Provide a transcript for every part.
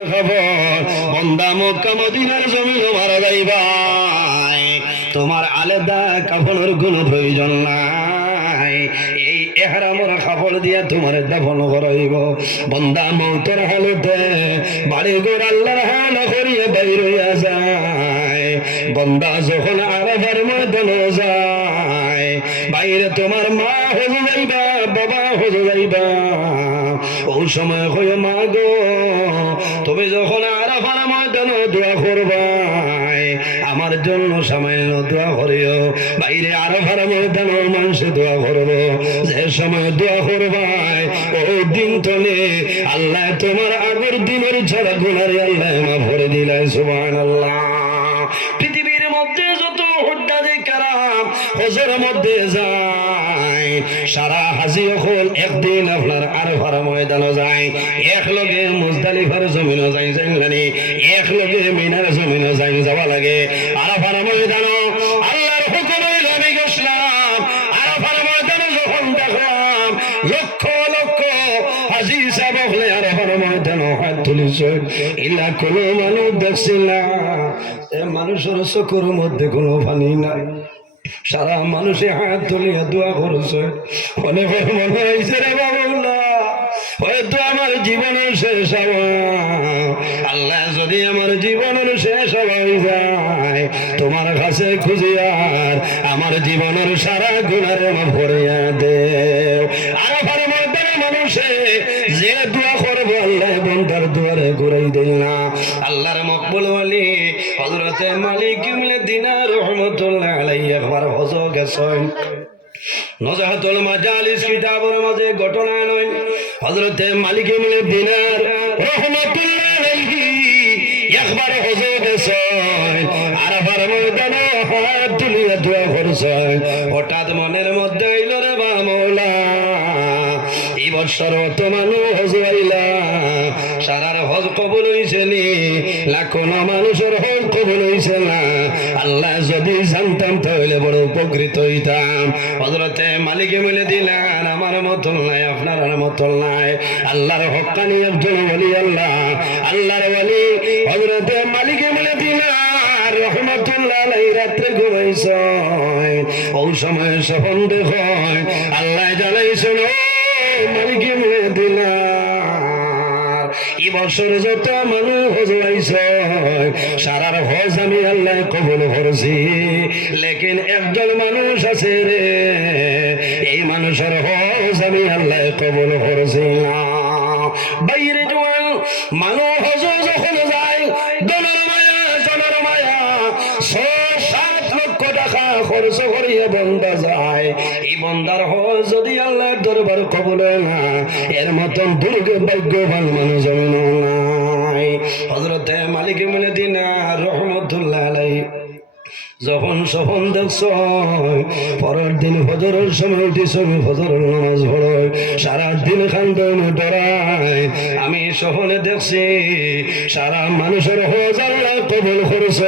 খবর বন্দা মক্কা মদিনার জমিন মারা যাইবাই, তোমার আলাদা কাফনের কোনো প্রয়োজন নাই। এই ইহরামের কাপড় দিয়া তোমার দাফন করাইব। বন্দা মৌতের হালতে বাড়ি ঘর আল্লাহর হাওলা করিয়া বাইর হইয়া যায়। বন্দা যখন আরাফার ময়দানে যায়, বাইরে তোমার মা হয়ে যাইবা, বাবা হয়ে যাইবা। ওই সময় হয়ে মা গো, তুমি যখন আরাফার ময়দানে দোয়া করবাই, আমার জন্য সামান্য দোয়া করিও। বাইরে আরাফার ময়দানে মানুষে দোয়া করবো, যে সময় দোয়া করবাই ওই দিন তলে আল্লাহ তোমার আগের দিনের ছড়া গুনারে আল্লাহ মাফ করে দিলাই। সুবহানাল্লাহ। পৃথিবীর মধ্যে যত হুজ্জাজে কারাম হজের মধ্যে যায়, সারা হাজি হল একদিন আপনার আরাফার ময়দানে যায়, এক লগে মুজদালিফার জমিনে যাই জানলানি, এক লগে মিনার জমিনে যাই যাওয়া লাগে। আরাফার ময়দানে আল্লাহর হুকুম হইল আমি গেছিলাম। আরাফার ময়দানে যখন দেখলাম লক্ষ লক্ষ হাজি সাহেব হলে আরাফার ময়দানে হাত তুলিছে, ইলা কোনো মানুষ দেখছিল না। মানুষের চোখের মধ্যে কোনো পানি নাই, সারা মানুষে হাত তুলিয়া দোয়া করছে। মনে মনে হয়েছে রে বাবুল্লাহ, হয়তো আমার জীবনের শেষ হওয়া, আল্লাহ যদি আমার জীবনের শেষ হয়ে যায়, তোমার কাছে খুঁজিয়ার আমার জীবনের সারা গুনারে মাফ করিয়া দেও। আরাফার ময়দানে মানুষে যে দোয়া করবো আল্লাহ বন্দার দুয়ারে ঘুরাই দেয় না। আল্লাহর মকবুল ওয়ালি হযরতে মালিক ইবনে দিনার রাহমাতুল্লাহ আলাইহি একবার হজ গেছেন। নজাহাতুল মাজালিস কিতাবের মাঝে ঘটনা নয়, হযরতে মালিক ইবনে দিনার রাহমাতুল্লাহ আলাইহি একবার হজ গেছেন। আরাফার ময়দানে হাত তুলিয়া দোয়া করছেন। হঠাৎ মনের মধ্যে আইল রে বা মওলা, এই বছর অত মানুষ হজ আইলা, সারার হজ কবুল হইছে নি, লাখো মানুষের হজ কবুল হইছে না। আল্লাহ যদি জানতাম তাহলে বড় উপকৃত হইতাম। হযরতে মালিক মিলে দিলেন, আমার মতন নাই, আপনার মতন নাই, আল্লাহর হক্কানি একজন ওলি। আল্লাহ আল্লাহর ওলি হযরতে মালিক মিলে দিলেন রহমাতুল্লাহ আলাইহি রাত্রে ঘুমাইছেন। ওই সময় স্বপ্ন দেখেন আল্লাহ জানাইছেন, ও মালিক মিলে দিলেন, এই বছর যত মানুষ হজ আইছে সারার হজ আমি আল্লাহ কবুল করছি, লেকিন একজন মানুষ আছে রে, এই মানুষের হজ আমি আল্লাহ কবুল করছি না। বাইরে জোয়ান মানুষ হজ যখন যায়, জনের মায়া ৬-৭ লক্ষ টাকা খরচ করিয়া বন্দা যায়। এই বন্দার হজ যদি আল্লাহর দরবার কবুল হয় না, এর মতন দুর্ভাগ্যবান মানুষ নাই। হযরতে মালিক ইবনে দিনার রাহমাতুল্লাহ আলাইহি যখন স্বপ্ন দেখছ, পরের দিন ফজরের সময় উঠিস, ফজরের নামাজ পড়ো, সারাদিন খান্দন ডরায়, আমি স্বপ্নে দেখছি সারা মানুষের হজ আল্লাহ কবুল করছ,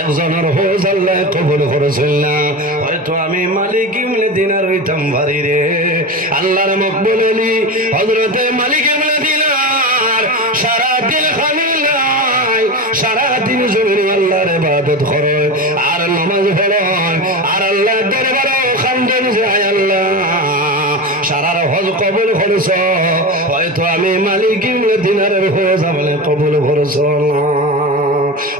একজনের হজ আল্লাহ কবুল করছেন না। হয়তো আমি মালিক ইবনে দিনার হইতাম ভারী রে। আল্লাহর মকবুল ওলি হযরতে মালিক ইবনে দিনার সারাদিন খালি নাই, সারাদিন জমিনে আল্লাহর ইবাদত করে আর নামাজ পড়ে আর আল্লাহ দরবারে খান্দন যায়, আল্লাহ সারার হজ কবুল করছ, হয়তো আমি মালিক ইবনে দিনারের হজ আমলে কবুল করছ না।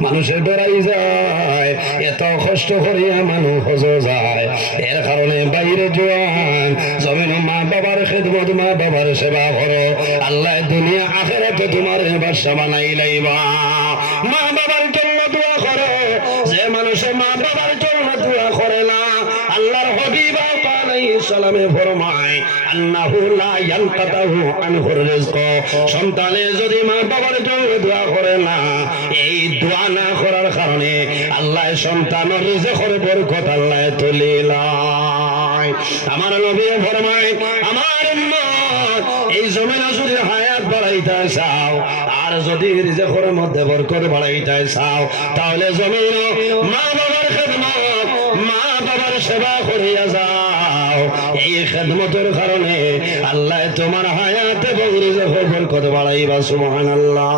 মানুষের ডরাই যায়, এত কষ্ট করিয়া মানুষ হজ যায়, এর কারণে বাইরে জোয়ান জমিন মা বাবার খেদমত, মা বাবার সেবা করো, আল্লাহ দুনিয়া আখিরাতে তোমার বাদশা বানাই লাইবা। মা বাবার জন্য দোয়া করো, যে মানুষে মা বাবার জন্য দোয়া করে না, আল্লাহর হাবিব আলাইহিস সালামে ফরমায় আন্নাহু লা ইয়ানকাতাহু আনহুর রিজক, সন্তানে যদি মা বাবার জন্য দোয়া করে না, এই দোয়া না করার কারণে আল্লাহ সন্তানের রিজকের বরকত আল্লাহ তুলে লয়। আমার নবী ফরমায়, আমার উম্মত এই জমিনে যদি হায়াত বাড়াইতে চাও আর যদি রিজকের মধ্যে বরকত বাড়াইতে চাও, তাহলে জমিন মা বাবার খেদমত, মা বাবার সেবা করিয়া যাও। এই খেদমতের কারণে আল্লাহ তোমার হায়াতে বরকত বাড়াইবা। সুবহানাল্লাহ।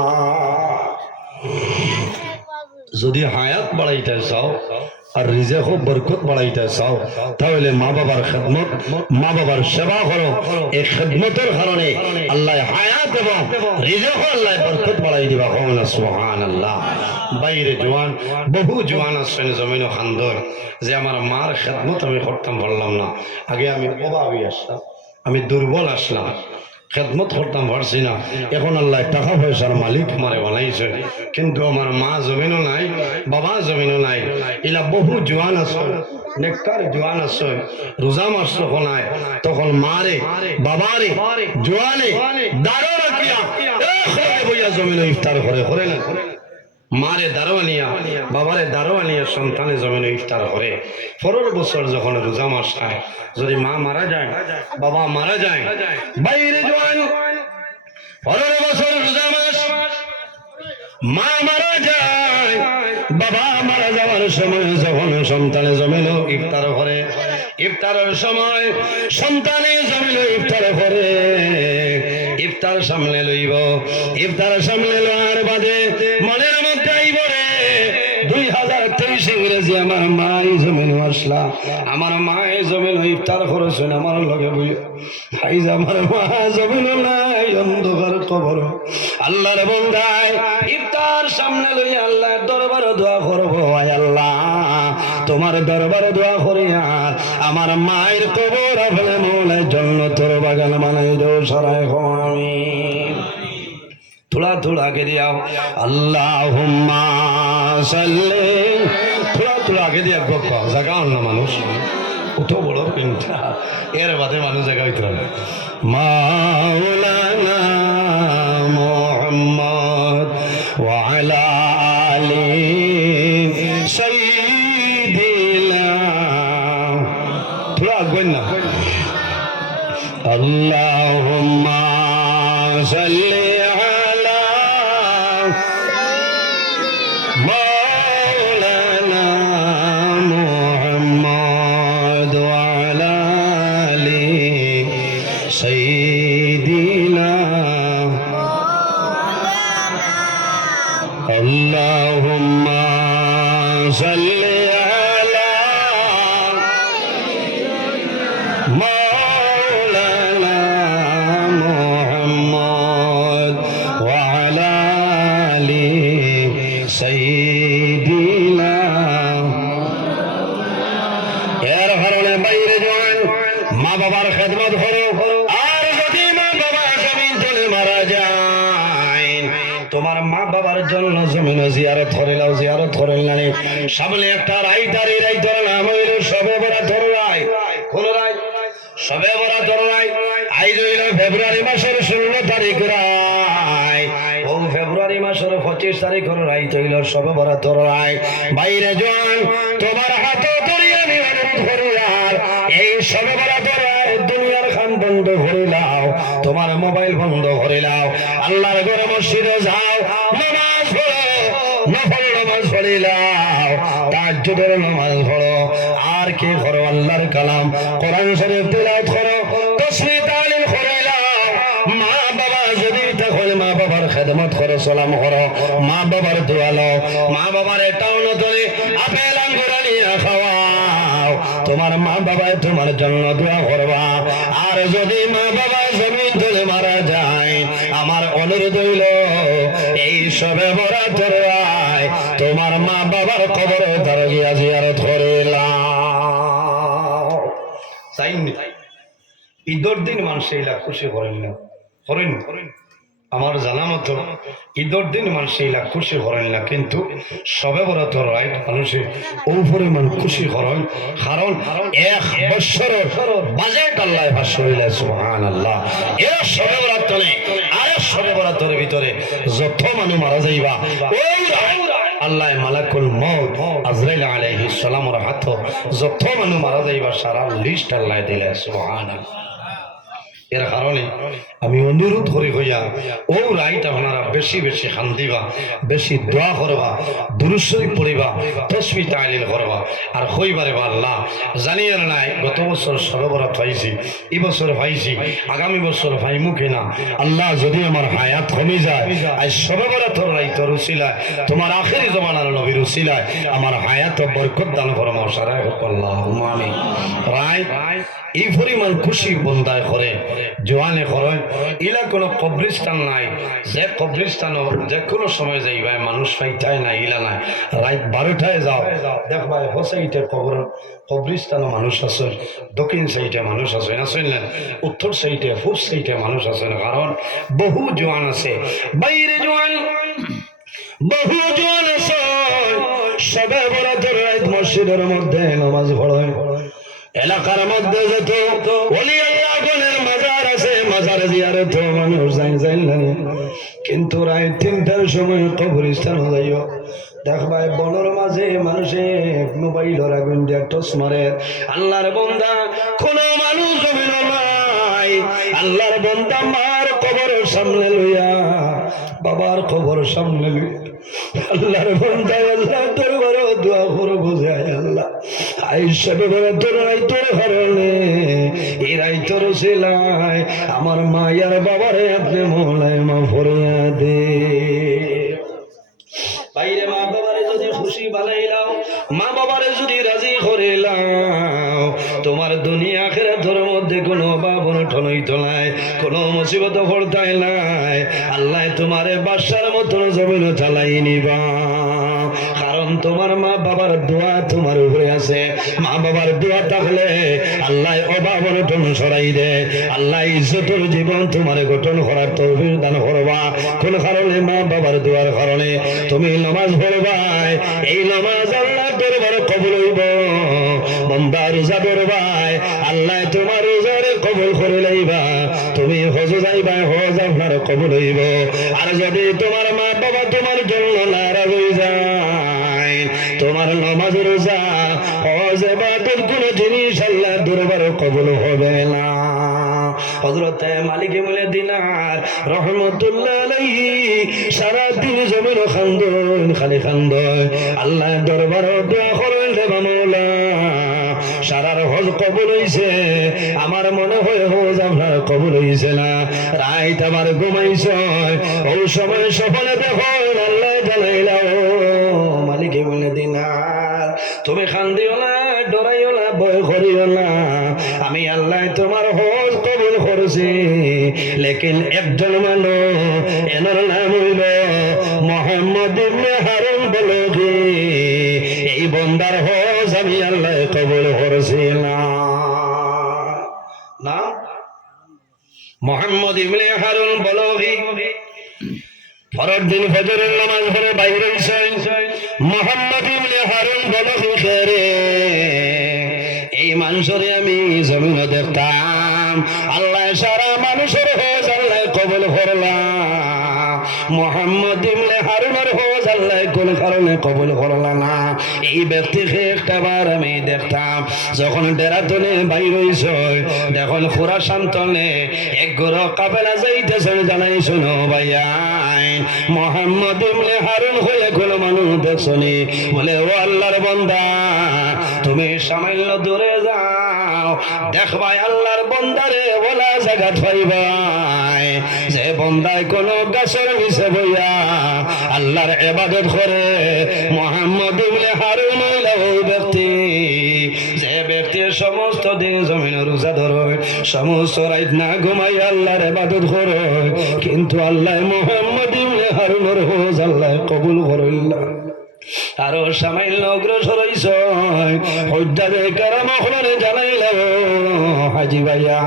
যদি হায়াত বাড়াইতে চাও আর রিজেক বরকত বাড়াইতে চাও তাহলে মা বাবার খেদমত মা বাবার সেবা করো এই খেদমতের কারণে আল্লাহ হায়াত এবং রিজেক আল্লাহ বরকত বাড়াই দিবা কওনা সুবহানাল্লাহ বাইরে জওয়ান বহু জওয়ান আছেন জমিন খান্দর যে আমার মার খেদমত আমি করতাম পারলাম না আগে আমি অভাবী আসলাম আমি দুর্বল আসলাম খেদমত করতাম পারছি না এখন আল্লাহ টাকা পয়সার মালিক আমারে বানাইছে কিন্তু আমার মা জমিনও নাই বাবা জমিনও নাই এলা বহু জোয়ান আছে নেককার জোয়ান আছে রোজা মাস যখন আয় তখন মারে বাবারে জোয়ানে দাঁড়ো রাখিয়া বইয়া জমিনে ইফতার করে না মারে দারোয়ানিয়া বাবারে দারোয়ানিয়া সন্তানে জমিনে ইফতার করে 15 বছর যখন রোজা মাস খায় যদি মা মারা যায় বাবা মারা যায় বাইরে জওয়ান 15 বছর রোজা মাস মা মারা যায় বাবা মারা যাওয়ার সময় যখন সন্তানে জমিনে ইফতার করে ইফতারের সময় সন্তানে জমিনে ইফতার করে ইফতার সামনে লইব ইফতার সামনে লওয়ার বাদে মনের মধ্যে আইব রে 2023 ইংরেজি আমার মাই জমিন আসলা আমার মায়ে জমিন ইফতার করেছেন আমার লগে বই আইজ আমার মা জমিন নাই অন্ধকার কবর আল্লাহর বান্দায় ইফতার সামনে লইয়া আল্লাহর দরবারে দোয়া করব আয় আল্লাহ তোমার দরবারে দোয়া করি আর আমার মায়ের কবর আপনি মোলে জান্নাতের বাগান বানাই দাও সরায় আমিন थोड़ा थोड़ा आगे दिया अल्लाहुम्मा सल्ली थोड़ा आगे दिया गोका जगह ना मानुष उठो बड़ो पिंटा एर बाते मानुष जगह इतना मौलाना मुहम्मद व अला आली सय्यिदिना थोड़ा आगे ना अल्लाहुम्मा सल्ली اللهم صل على مولانا محمد وعلى آل سيدنا এর কারণে বাইরে যান মা বাবার খেদমত করো আর যদি মা বাবা জমিন তলে মারা যায় তোমার মা বাবার জন্য জমিনে জিয়ারত করে নানি সামনে একটা রাইতার নাম হইল সবে বরাত রাই কোন রাই সবে বরাত রাই আইজ হইল ফেব্রুয়ারি মাসের 16 তারিখ রাই ও ফেব্রুয়ারি মাসের 25 তারিখ রাই হইল সবে বরাত রাই বাইরে যান তোমার হাতে ধরিয়া নিবেন ধরিয়ার এই সবে বরাত রাই দুনিয়ার খান বন্ধ করে নাও তোমার মোবাইল বন্ধ করে নাও আল্লাহর ঘরে মসজিদে যাও নামাজ পড়ো নফল নামাজ পড়ে নাও তাহাজ্জুদের নামাজ পড়ো আর কি করো আল্লাহর কালাম কোরআন শরীফ তেলাওয়াত করো তাসবিহ তাহলিল করে নাও মা বাবা যদি তাহলে মা বাবার খেদমত করো সালাম করো মা বাবার দোয়া লও মা বাবার টাউন ধরে আপেল আঙ্গুর নিয়ে খাওয়াও তোমার মা বাবা তোমার জন্য দোয়া করবা আর যদি মা বাবা জমিন তলে মারা যায় আমার অনুরোধ হইল এই সবে বরাত রায় তোমার মা বাবার কবরে তার গিয়া জিয়ারত করিলাম চাইনি ঈদের দিন মানুষ এইলা খুশি করেন না করেন আমার জানা মতো ঈদের দিন মানুষ এইলা খুশি করেন না কিন্তু সবে বরাত রায় মানুষে ও পরিমাণ খুশি করেন কারণ 1 বছরের বাজেট আল্লাহ ভাষাইলা সুবহানাল্লাহ এই সবে বরাত আর সবে বরাতের ভিতরে যত মানুষ মারা যাইবা আল্লাহ মালাকুল মউত আজরাইল আলাইহিস সালামের হাতে যত মানুষ মারা যাইবা সারা লিস্ট আল্লাহ দিলা সুবহানাল্লাহ এর কারণে আমি অনুরোধ করি হইয়া ও রাইট আপনারা বেশি বেশি খান্দিবা, বেশি দোয়া করবা, দুরূদ শরীফ পড়িবা, তাসবিহ তাহলিল করবা। আর হইবারে আল্লাহ জানিয়ার নাই গত বছর সরবরাহ পাইছি, এই বছর পাইছি, আগামী বছর পাইমু কিনা। আল্লাহ যদি আমার হায়াত কমে যায়, আজ সরবরাহ রাইতর উসিলায়, তোমার আখেরি জমানার নবীর উসিলায় আমার হায়াত বরকত দান ফরমাও। সারাই হোক আল্লাহুম্মা আমিন। রাইট এই পরিমাণ খুশি বন্দায় করে জোয়ানে করে। ইলা কোনো কবরিস্তান নাই যে কবরিস্তানও যে কোনো সময় যাইবাই মানুষ পাইতাই না, ইলা নাই। রাত 12টায় যাও দেখবা হোসাইটে কবরিস্তানও মানুষ আছে, দক্ষিণ সাইডে মানুষ আছে না, শুনলেন উত্তর সাইডে পূর্ব সাইডে মানুষ আছে না। কারণ বহু জোয়ান আছে, বাইরে জোয়ান বহু জোয়ান আছে, সবে বরাতের রাত মসজিদের মধ্যে নামাজ পড়ে। এলাকার মধ্যে যেত ওলি আল্লাহ গণের মাজার আছে, মাজার জিয়ারত মানুষ যাই না, কিন্তু রাত 3টার সময় কবরস্থান যাইও দেখবাই বনের মাঝে মানুষে মোবাইলের আগুন দিয়ে টস মারে। আল্লাহর বান্দা কোন মানুষ জমিন নাই, আল্লাহর বান্দা মার কবরের সামনে লইয়া, বাবার কবর সামনে লইয়া আল্লাহর বান্দা আল্লাহ দরবারে দোয়া করে বোঝায়, আল্লাহ আইসা বেবরে তোর রাইতর কারণে এই রাইতর ছিলাই আমার মায়ার বাবারে আপনি মোলায় মা ফরিয়া দে। বাইরে মা বাবারে যদি খুশি বানাইলাও, মা বাবারে যদি রাজি করিলাও, তোমার দুনিয়া আখিরাতের মধ্যে কোনো অভাব অনটন হইতো নাই, কোনো মুসিবত পড়তাই নাই। আল্লাহ তোমারে বাদশার মতন জমিন চালাই নিবা, কারণ তোমার মা বাবার দোয়া তোমার উপরে আছে। মা বাবার দোয়া থাকলে আল্লাহ অভাব অনটন সরাই দে। আল্লাহ ইজ্জতের জীবন তোমার গঠন করার তৌফিক দান করবা। কোন কারণে? মা বাবার দোয়ার কারণে। তুমি নামাজ পড়বাই, এই নামাজ আল্লাহ দরবারে কবুল হইব। বান্দা রোজা ধরবাই, আল্লাহ তোমার রোজারে কবুল করে লইবা। তুমি হজ যাইবা, হজ আপনার কবুল হইব। আর যদি তোমার মা বাবা তোমার জন্য নারাজ হয়ে যায়, তোমার নামাজ রোজা হজ ইবাদত কোনো জিনিস আল্লাহ দরবারে কবুল হবে না। হযরতে মালিক ইবনে দিনার রহমাতুল্লাহ আলাইহি সারা দিন জমিন খান্দন, খালি খান্দন, আল্লাহ দরবারে দোয়া করেন রে মাওলা সারার হজ কবুল হইছে, আমার মনে হয় হজ আপনার কবুল হইছে না। রাত আমার ঘুমাইছ, ওই সময় সপনে দেখো আল্লাহ জানাইলাও মালিক ইবনে দিনার তুমি খান্দিও না, ডরাইও না, ভয় করিও না, আমি আল্লাহ তোমার হজ কবুল করছি। লেকিন একজন মানুষ এনার নাম হইল মুহাম্মদ ইবনে হারুন বলগি, এই বন্দার হজ আমি আল্লাহ কবুল করছি না। না মুহাম্মদ ইবনে হারুন বলগি পরের দিন ফজরের নামাজ পড়ে বাইরে হইছেন। মুহাম্মদ ইবনে হারুন বলগি রে, এই মানুষরে আমি জমিনে দেখতাম, আল্লাহ সারা মানুষের হজ আল্লাহ কবুল করলাম, মুহাম্মদ ইবনে হারুনের হজ আল্লাহ কোন কারণে কবুল করলা না। এই ব্যক্তিকে একটাবার আমি দেখতাম যখন ডেরাতনে বাইর হইছ, দেখুন খুরাসান তলে এক গরো কাফেলা যাইতেছেন, জানাই শুনো ভাইয়া মুহাম্মদ ইবনে হারুন হয়ে কোন মানুষ দেখছনি? বলে ও আল্লাহর বান্দা তুমি সামান্য দূরে যাও, দেখবাই আল্লাহর বান্দারে ওলা জায়গা পাইবাই, যে বান্দায় কোন গাছের নিচে বইয়া আল্লাহর ইবাদত করে। মুহাম্মদ ইবনে হারুন হইল ওই ব্যক্তি, যে ব্যক্তির সমস্ত দিন জমিন রোজা ধরে, সমস্ত রাত না ঘুমাই আল্লাহর ইবাদত করে, কিন্তু আল্লাহ মুহাম্মদ ইবনে হারুনের হজ আল্লাহ কবুল করিল। আরো সামান্য অগ্রসর হইছ, হজ্জারে কারাম হলে জানাইল হাজি ভাইয়া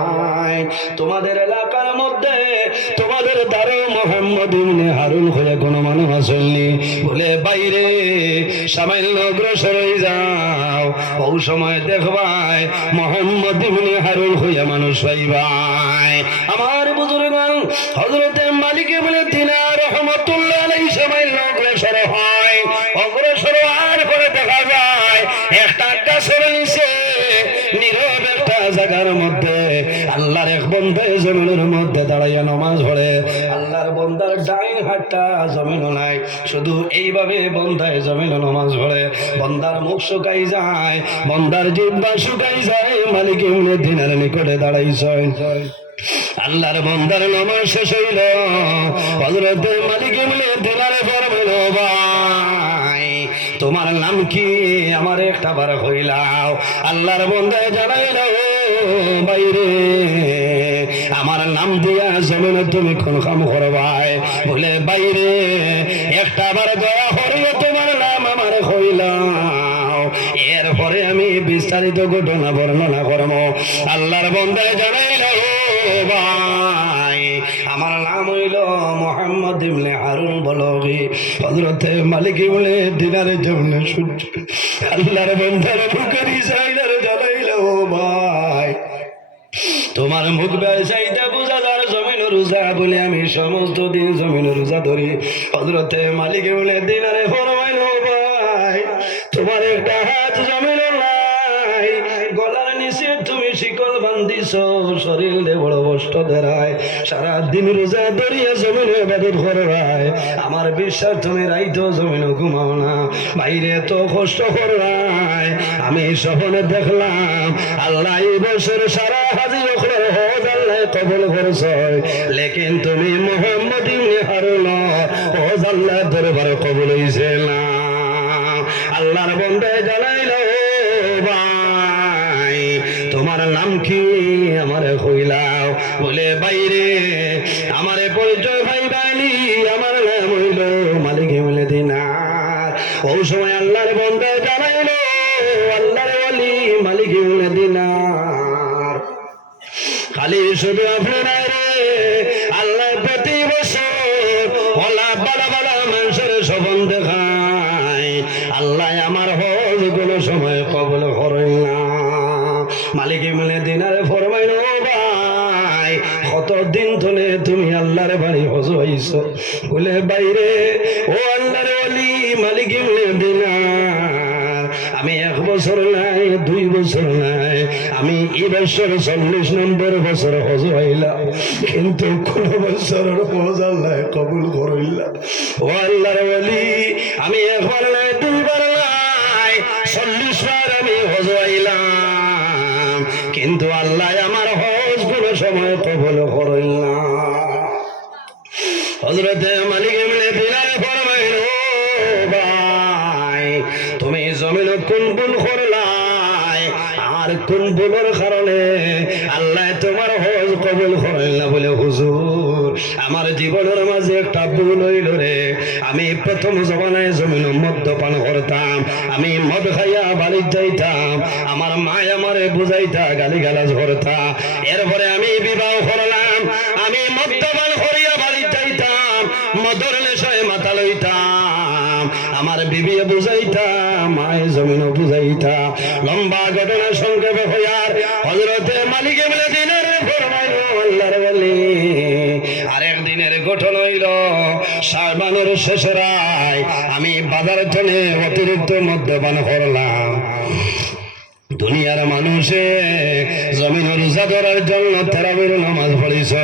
তোমাদের এলাকার মধ্যে তোমাদের দ্বারা মুহাম্মদ ইবনে হারুন হয়ে কোন মানুষ আসেননি? বলে বাইরে সামান্য অগ্রসর হয়ে যাও, ও সময় দেখবাই মুহাম্মদ ইবনে হারুন হইয়া মানুষ পাইবাই। আমার বুজুর্গগণ হযরতে মালিক ইবনে দিনার রহমাতুল্লাহ আলাইহি সামান্য অগ্রসর হয়, অগ্রসর হওয়ার পরে দেখা যায় একটা গাছের নিচে নীরব একটা জায়গার মধ্যে আল্লাহর এক বন্ধু বন্দায় জমিনের মধ্যে দাঁড়াইয়া নামাজ পড়ে আল্লাহর বন্দার ডাইন হাতটা জমিন নাই শুধু এইভাবে বন্দায় জমিন নামাজ পড়ে বন্দার মুখ শুকাই যায় বন্দার জিহ্বা শুকাই যায় মালিক ইবনে দিনার নিকটে দাঁড়াইছে আল্লাহর বন্দার নামাজ শেষ হইল হযরত মালিক ইবনে দিনার ফরমাইল ভাই তোমার নাম কি আমার একটা বার হইলাও আল্লাহর বন্দায় জানাইল বাইরে আমার নাম দিয়া জমিনে তুমি কোন কাম করবাই বলে বাইরে একটা বার দয়া করিয়া তোমার নাম আমার হইলাও এরপরে আমি বিস্তারিত ঘটনা বর্ণনা করব আল্লাহর বন্দায় জানাইল ভাই আমার নাম হইল মুহাম্মদ ইবনে হারুন বলগি হযরত মালিক ইবনে দিনারের জন্য সূর্য আল্লাহর বন্দার বুকের ইসাইলার জ্বালাইল ভাই তোমার মুখ ব্যবসায়ীটা বোঝা যার জমিন রোজা বলে আমি সমস্ত দিন জমিন রোজা ধরি হযরত মালিক ইবনে দিনারে ফরমাইল ভাই তোমার একটা হাত জমিন নাই গলার নিচে তুমি শিকল বান্ধিছ শরীরে বড় কষ্ট দেয় সারা দিন রোজা ধরিয়া জমিনে ইবাদত করবাই আমার বিশ্বাস তুমি রাইতো জমিন ঘুমাও না বাইরে তো কষ্ট করবাই আমি স্বপ্নে দেখলাম আল্লাহ এই বছর সারা হাজি হজ আল্লাহ কবুল করছে লেকিন তুমি মুহাম্মদ ইবনে হারুন হজ আল্লাহ দরবারে কবুল হইছে না আল্লাহর বন্দায় জানাইল ভাই তোমার নাম কি আমারে কইলাও বলে বাইরে আমারে পরিচয় ভাই বাইলি আমার নাম হইল মালিক ইবনে দিনার ওই সময় আল্লাহর বন্দায় জানাইল আল্লাহর ওলি মালিক ইবনে দিনার খালি শুধু আপনার আল্লাহ প্রতি বছর ওলা বড় বড় মানুষের স্বপ্ন দেখায় আল্লাহ আমার হজ কোনো সময় কবুল করেন না মালিক ইবনে দিনারে ফরমাইল ভাই কতদিন ধরে তুমি আল্লাহর বাড়ি হজ হইছো বলে বাইরে ও আল্লাহর ওলি মালিক ইবনে দিনার আমি 1 বছর নাই 2 বছর নাই আমি এই বছর 40 নম্বর বছর হজ হইলাম কিন্তু কোন বছর হজ আল্লাহ কবুল করিল ও আল্লাহর ওলি আমি একবার নাই 2 বার নাই 40 বার আমি হজ হইলাম কিন্তু আল্লাহ আমার হজ কোন সময় কবুল করিল না হযরত মালিক ইবনে দিনার ফরমাইল ভাই তুমি জমিন কোন ভুল করলাই আর কোন ভুলের কারণে আল্লাহ তোমার হজ কবুল করেন না বলে হুজুর আমার জীবনের মাঝে একটা ভুল হইল রে আমি প্রথম জমানায় জমিন মদ্যপান করতাম আমি মদ খাইয়া বাড়ি যাইতাম আমার মা আমারে বুঝাইতা গালিগালাজ করতা এরপরে আমি বিবাহ করলাম আমি মদ্যপান করিয়া বাড়ি যাইতাম মদর নেশায় মাথা লইতাম আমার বিবি বুঝাইতাম মায়ে জমিন বুঝাইতা লম্বা ঘটনা সংক্ষেপে হইয়ার হযরতে মালিক ইবনে দিনার ফরমাইল আল্লাহর ওলি আরেক দিনের ঘটনা হইল শাবানের শেষ রায় আমি বাজার চলে অতিরিক্ত মদ্যপান করলাম দুনিয়ার মানুষে জমিন রোজা ধরার জন্য তেরাবির নামাজ পড়িছে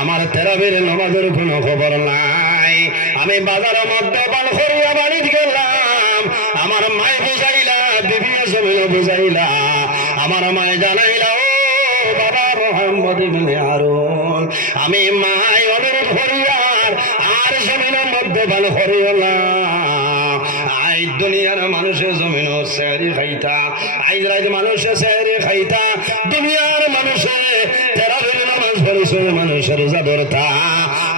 আমার তেরাবির নামাজের কোনো খবর নাই আমি বাজারে মদ্যপান করিয়া বাড়িতে গেলাম আমার মায়ে বুঝাইলা বিবি জমিন বুঝাইলা আমার মায়ে জানাইলা ও বাবা মুহাম্মদ ইবনে হারুন আমি মায়ে অনুরোধ করিয়ার আর জমিনের মদ্যপান করিও না আই দুনিয়ার মানুষের জমিন সেহরি খাইতা আইজ রাজ মানুষে সেহরি খাইতা দুনিয়ার মানুষে তেরাবির নামাজ পড়িছে মানুষের রোজা ধরতা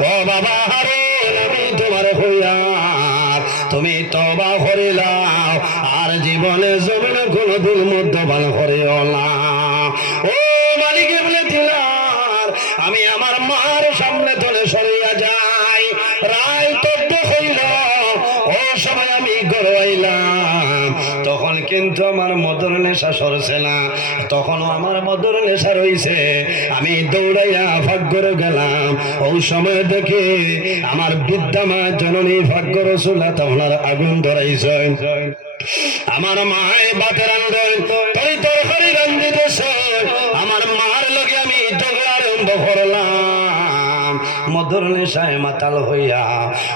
ও বাবা হারুন আমি তোমার হইয়ার তুমি তওবা করিলাও আর জীবনে জমিনে কোনদিন মদ্যপান করিও না ও মালিক ইবনে দিনার আমি আমার মার সামনে চলে সরিয়া যাই রায় তদ্দ হইল ও সময় আমি গড়াইলাম তখন কিন্তু আমার মদর নেশা সরছে না তখনও আমার মদর নেশা রইছে আমি দৌড়াইয়া ভাগ্যর গেলাম ওই সময় দেখে আমার বৃদ্ধা মা জননী ভাগ্য রসুলা তখন আগুন ধরাইছে আমার মায় বাতের আন্দোলন তরি তরকারি রান্ধিতেছে আমার মার লগে আমি ঝগড়া আরম্ভ মধুর নেশায় মাতাল হইয়া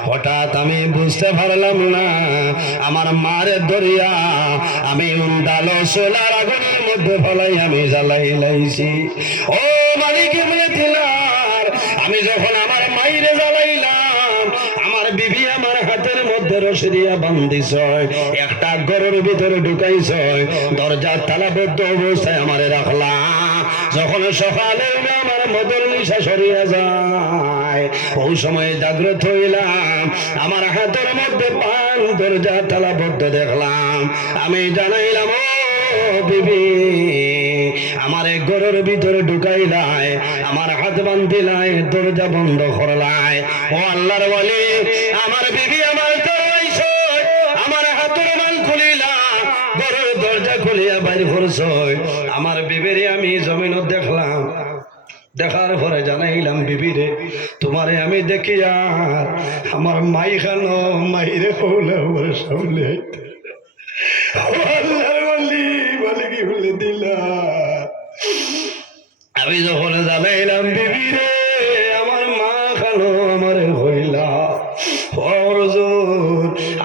হঠাৎ আমি বুঝতে পারলাম না আমার মারে দরিয়া আমি উন্দালো সোলার আগুনের মধ্যে ফলাই আমি জ্বালাই লাইছি। ও মালিক ইবনে দিনার, আমি যখন আমার মাইরে জ্বালাইলাম, আমার বিবি আমার হাতের মধ্যে রশি দিয়া বান্ধিছ, একটা ঘরের ভিতরে ঢুকাইছ, দরজা তালাবদ্ধ অবস্থায় আমারে রাখলাম। যখন সকালে আমার মধুর নিশা সরিয়া যায়, ওই সময় জাগ্রত হইলাম, আমার হাতের মধ্যে পান দরজা তালাবদ্ধ দেখলাম। আমি জানাইলাম, ও বিবি, আমার ঘরের ভিতরে ঢুকাইলাই, আমার হাত বান্ধিলাই, দরজা বন্ধ করলাই। ও আল্লাহর ওয়ালি, আমার বিবি আমার আমার হাতের মান খুলিলা, ঘরের দরজা খুলিয়া বাইর করছ। আমার বিবিরে আমি জমিনত দেখলাম, দেখার পরে জানাইলাম, বিবিরে তোমারে আমি দেখি আর আমার মাই খানো মাইরে হৌলে হৌলে সামলে কি বলে দিলা। আমি যখন জানাইলাম, বিবিরে আমার মা খানো আমারে হইলা,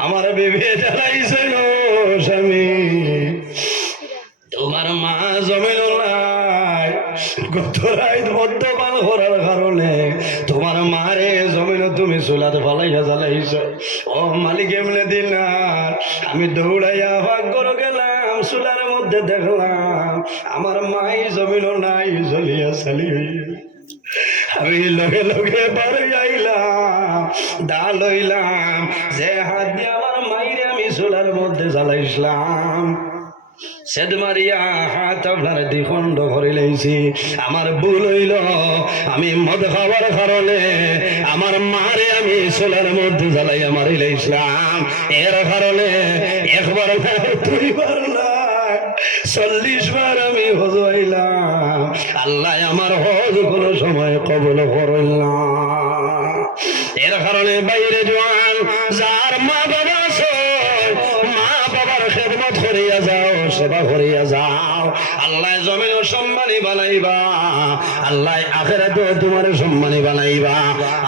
আমার বিবি জানাইছে স্বামী তোমার মা জমিল নাই, গত রাত মদ্যপান করার কারণে তোমার মারে জমিন তুমি চুলাতে ফালাইয়া জ্বালাইছ। ও মালিক এমনি দিনার, আমি দৌড়াইয়া ভাগ্যর গেলাম, চুলার মধ্যে দেখলাম আমার মাই জমিন নাই, জ্বলিয়া চালি। আমি লগে লগে বাড়ি আইলাম, দা লইলাম, যে হাত দিয়ে আমার মাইরে আমি চুলার মধ্যে জ্বালাইছিলাম, সেদ মারিয়া হাত আপনার দ্বিখণ্ড করে লেছি। আমার ভুল হইল, আমি মদ খাওয়ার কারণে আমার মারে আমি চুলার মধ্যে জ্বালাইয়া মারি লাইছিলাম। এর কারণে একবার না, দুইবার না, 40 বার আমি হজ হইলাম। আল্লাহ আমার হজ কোনো সময় কবুল করল না। এর কারণে বাইরে জোয়ান, যার মা বাবা আছে, মা বাবার খেদমত করিয়া যাও, সেবা করিয়া যাও, আল্লাহ জমিন সম্মানী বানাইবা, আল্লাহ আখিরাতেও তোমার সম্মানী বানাইবা।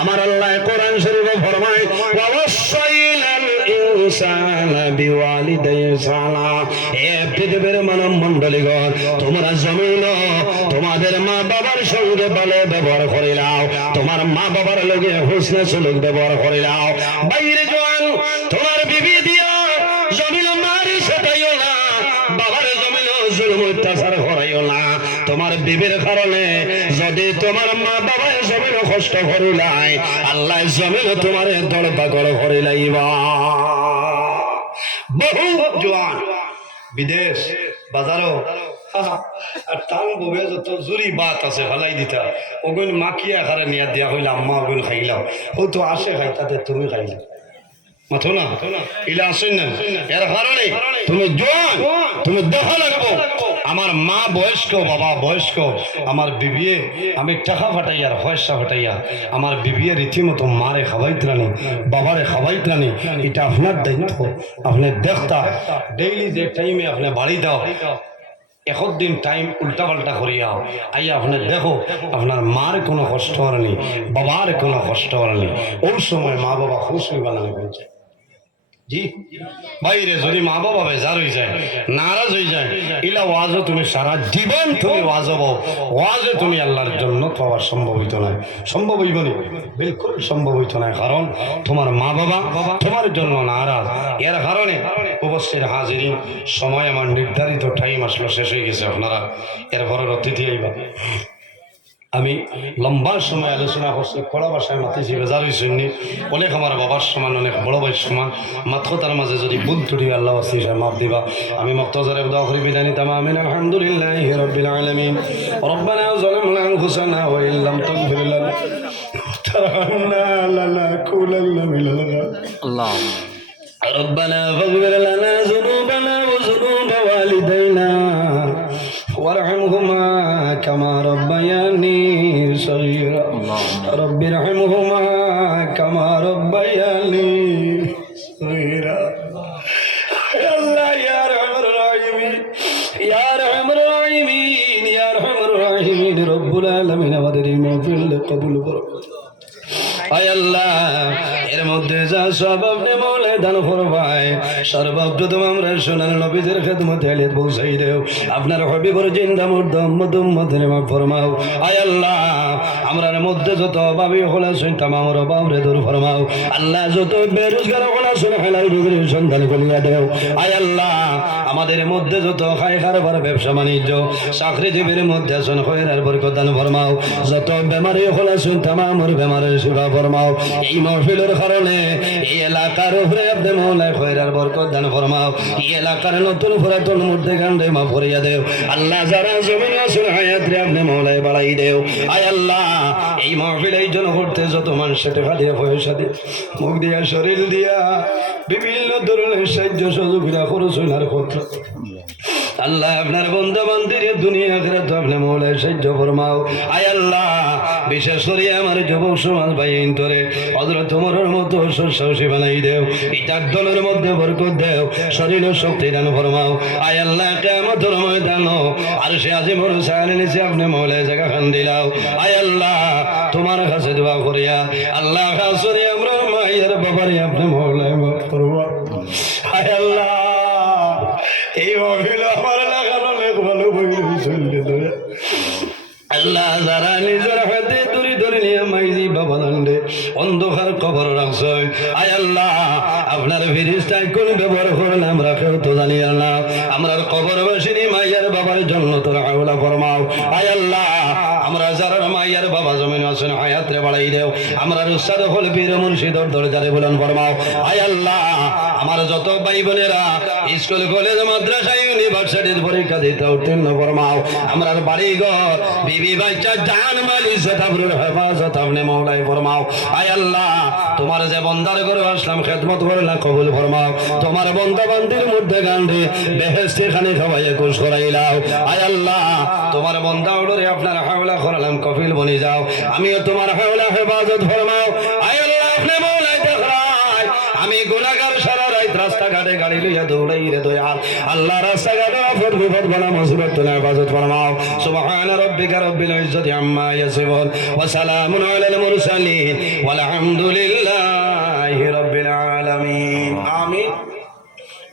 আমার আল্লাহ কোরআন শরীফে ফরমায়, ওয়াসাইনাল ইনসানা বিওয়ালিদাইহি ইহসানা। এ পৃথিবীর মানব মণ্ডলীগণ, তোমরা জমিন তোমাদের মা বাবার সঙ্গে ভালো ব্যবহার করিলাও, তোমার মা বাবার লগে হুসনে সুলুক ব্যবহার করিলাও। বাইরে জোয়ান, তোমার বিবি দিয়া জমিন মারি সেটাইও না, বাবার জমিন জুলুম অত্যাচার করাইও না। তোমার বিবির কারণে যদি তোমার মা বাবার জমিন কষ্ট করিলাই, আল্লাহ জমিন তোমার দড় পাগড় করিলাইবা। বহু জোয়ান বিদেশ বাজারও আর টান ববে যত জুরি বাত আছে ফেলাই দিতা, ওগুন মাখিয়া খারে নিয়া দিয়া হইলে আম্মা ওগুন খাইলাম, ও তো আসে খাই, তাতে তুমি খাইলে মাথো না ইলা আসেন না। এর কারণে তুমি জোয়ান, তুমি দেখা লাগবো। আমার মা বয়স্ক, বাবা বয়স্ক, আমার বিবিয়ে আমি টাকা ফাটাইয়া পয়সা ফাটাইয়া আমার বিবিয়ে রীতিমতো মারে খাওয়াইতরানি, বাবারে খাওয়াইতরানি, এটা আপনার দায়িত্ব। আপনি দেখতা ডেইলি যে টাইমে আপনি বাড়ি দাও, একদিন টাইম উল্টা পাল্টা করিয়া আইয়া আপনি দেখো আপনার মার কোনো কষ্ট হয়নি, বাবার কোনো কষ্ট হয়নি। ওই সময় মা বাবা খুশ হয়ে বানানো হয়েছে। জি বাইরে যদি মা বাবা বেজার হয়ে যায়, নারাজ হয়ে যায়, ইলা ওয়াজও তুমি সারা জীবন তুমি ওয়াজ হবো, ওয়াজে তুমি আল্লাহর জন্য পাওয়ার সম্ভব হইত না, সম্ভব হইব না, বিলকুল সম্ভব হইত না। কারণ তোমার মা বাবা তোমার জন্য নারাজ। এর কারণে উপস্থিত হাজিরিন, সময় আমার নির্ধারিত টাইম আসলো, শেষ হয়ে গেছে। আপনারা এর ঘরের অতিথি আইবা। আমি লম্বা সময় আলোচনা করছি, কড়া ভাষায় মাতিছি, বেজার হয়েছি, অনেক আমার বাবার সমান, অনেক বড় ভাইয়ের সমান, মাত্র তার মাঝে যদি ভুল ত্রুটি আল্লাহ আসি মাফ দিবা। আমি মক্তজারে দোয়া করি বিদায় নিতাম। আমিন। আলহামদুলিল্লাহি রাব্বিল আলামিন। রব্বানা যালামনা আনফুসানা ওয়া ইন লাম তাগফির লানা ওয়া তারহামনা লানাকুনান্না মিনাল যালিমিন। ربنا فاغفر لنا ذنوبنا وذنوب والدينا وارحمهما كما ربياني صغيرا رب ارحمهما كما ربياني صغيرا يا الله يا ارحم الراحمين يا ارحم الراحمين يا ارحم الراحمين رب العالمين আমাদের এই মাহফিল কবুল করো। আয় আল্লাহ এর মধ্যে যা সব আপনি মৌলায় দান ফরমায় সর্বপ্রথম আমরা সোনার নবীদের খেদমতে আলিয়াত পৌঁছাই দেও আপনার হবিবর জিন্দা মুর্দা উম্মত উম্মতের মাফ ফরমাও আয় আল্লাহ আমরার মধ্যে যত অভাবী হলে শুন তামামর অভাবরে দূর ফরমাও আল্লাহ যত বেরোজগার হলে শুন হেলাই রুগীর সন্ধান করিয়া দেও আয় আল্লাহ আমাদের মধ্যে যত খাই খারবার ব্যবসা বাণিজ্য চাকরিজীবীর মধ্যে আসুন খয়রার বরকত দান ফরমাও যত বেমারি হলে শুন তামামর বেমারের সেবা ফরমাও এই মাহফিলের কারণে এই এলাকার উপরে আপনি মৌলায় খয়রার বরকত দান ফরমাও এই এলাকার নতুন পুরাতন মধ্যে গান্ডে মাফ করিয়া দেও আল্লাহ যারা জমিন আসুন হায়াত রে আপনি মৌলায় বাড়াই দেও আয় আল্লাহ এই মাহফিল এই জন্য করতে যত মানুষের টাকা দিয়ে পয়সা দিয়ে মুখ দিয়া শরীর দিয়া বিভিন্ন ধরনের সাহায্য সহযোগিতা করছেন আর পত্র আল্লাহ আপনার বন্ধু বান্ধব দুনিয়া আখিরাত আপনি মৌলায় সাহায্য ফরমাও আয় আল্লাহ বিশেষ করে আমার যুবক সমাজ ভাই ইন্তরে হযরত ওমরের মতো সাহসী বানাই দেও ইটার দলের মধ্যে বরকত দেও শরীরে শক্তি দান ফরমাও আয় আল্লাহ কিয়ামতের ময়দানে আরশে আজিমের ছায়ার নিচে আপনি মৌলায় জায়গা খান দিলাও আয় আল্লাহ তোমার কাছে দোয়া করিয়া আল্লাহ খাসরে আমরা মায়ের বাবারে আপনি মৌলায় মাফ করবা আয় আল্লাহ এই মহিল আমার লাগার অনেক ভালো বই চলতে দেবে আল্লাহ যারা নিজের হাতে দূরে ধরে নিয়ে মাইজি বাবা দান্ডে অন্ধকার কবর রাখছে আয় আল্লাহ আপনার ফিরিস্তায় কোন ব্যবহার করলে আমরা কেউ তো জানি না আমরা কবরবাসিনী মাইয়ার বাবার জন্য তোর আওলা ফরমাও আয় আল্লাহ আমরা যারা মাইয়ার বাবা জমিন আছেন হায়াত রে বাড়াই দেও আমরা উস্তাদ হল পীর মুর্শিদর দরজারে বুলন ফরমাও আয় আল্লাহ আমার যত ভাই বোনেরা স্কুল কলেজ মাদ্রাসা ইউনিভার্সিটির পরীক্ষা দিতে উত্তীর্ণ ফরমাও আমরা বাড়ি ঘর বিবি বাচ্চা জান মাল ইজ্জত আবরুর হেফাজত আপনি মওলাই ফরমাও আয় আল্লাহ তোমার যে বন্দার করে আসলাম খেদমত করলাম কবুল ফরমাও তোমার বন্দা বান্দির মধ্যে গান্ডে বেহেশতে খানে খাওয়াইয়ে খুশ করাইলাও আয় আল্লাহ তোমার বন্দা ওরে আপনার হাওলা করলাম কফিল বনি যাও আমিও তোমার হাওলা হেফাজত ফরমাও আয় আল্লাহ আপনি মওলাই দেখরাই আমি গুনাহগার সারা রাত রাস্তাঘাটে গাড়ি লইয়া দৌড়াই রে দয়াল আল্লাহ রাস্তাঘাটে আফত বিপদ বলা মুসিবত তুলে হেফাজত ফরমাও সুবহান রাব্বিকা রব্বিল ইজ্জাতি আম্মা ইয়াসিফুন ওয়া সালামুন আলাল মুরসালিন ওয়াল হামদুলিল্লাহি রাব্বিল